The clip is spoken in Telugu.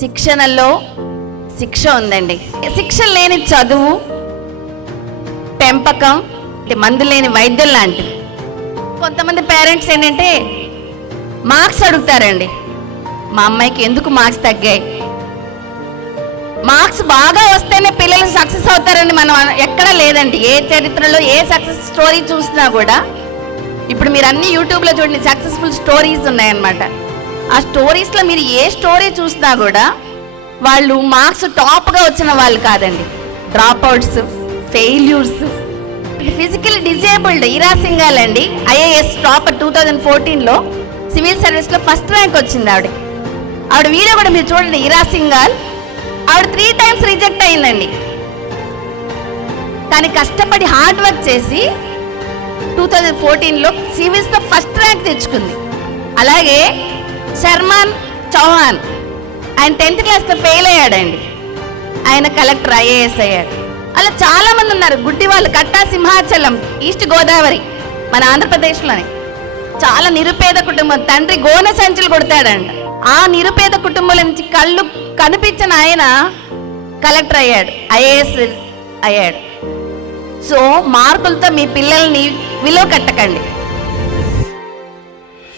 శిక్షణలో శిక్ష ఉందండి. శిక్ష లేని చదువు, పెంపకం, మందు లేని వైద్యం లాంటిది. కొంతమంది పేరెంట్స్ ఏంటంటే మార్క్స్ అడుగుతారండి. మా అమ్మాయికి ఎందుకు మార్క్స్ తగ్గాయి? మార్క్స్ బాగా వస్తేనే పిల్లలు సక్సెస్ అవుతారని మనం ఎక్కడా లేదండి. ఏ చరిత్రలో ఏ సక్సెస్ స్టోరీ చూసినా కూడా, ఇప్పుడు మీరు అన్ని యూట్యూబ్లో చూడండి, సక్సెస్ఫుల్ స్టోరీస్ ఉన్నాయన్నమాట. ఆ స్టోరీస్లో మీరు ఏ స్టోరీ చూసినా కూడా వాళ్ళు మార్క్స్ టాప్గా వచ్చిన వాళ్ళు కాదండి. Dropouts, failures. Physical disabled Ira Singhal అండి, ఐఏఎస్ టాపర్ 2014లో సివిల్ సర్వీస్లో ఫస్ట్ ర్యాంక్ వచ్చింది ఆవిడ వీడియో కూడా మీరు చూడండి. ఈరా సింఘాల్ ఆవిడ 3 times రిజెక్ట్ అయిందండి. కానీ కష్టపడి హార్డ్ వర్క్ చేసి 2014లో సివిల్స్లో ఫస్ట్ ర్యాంక్ తెచ్చుకుంది. అలాగే శర్మాన్ చౌహాన్, ఆయన 10th క్లాస్లో ఫెయిల్ అయ్యాడండి. ఆయన కలెక్టర్, ఐఏఎస్ అయ్యాడు. అలా చాలా మంది ఉన్నారు. గుడ్డి వాళ్ళు, కట్టా సింహాచలం, ఈస్ట్ గోదావరి, మన ఆంధ్రప్రదేశ్లోనే. చాలా నిరుపేద కుటుంబం, తండ్రి గోనె సంచులు కొడతాడంట. ఆ నిరుపేద కుటుంబంలో నుంచి కళ్ళు కనిపించిన ఆయన కలెక్టర్ అయ్యాడు, ఐఏఎస్ అయ్యాడు. సో మార్కులతో మీ పిల్లల్ని విలువ కట్టకండి.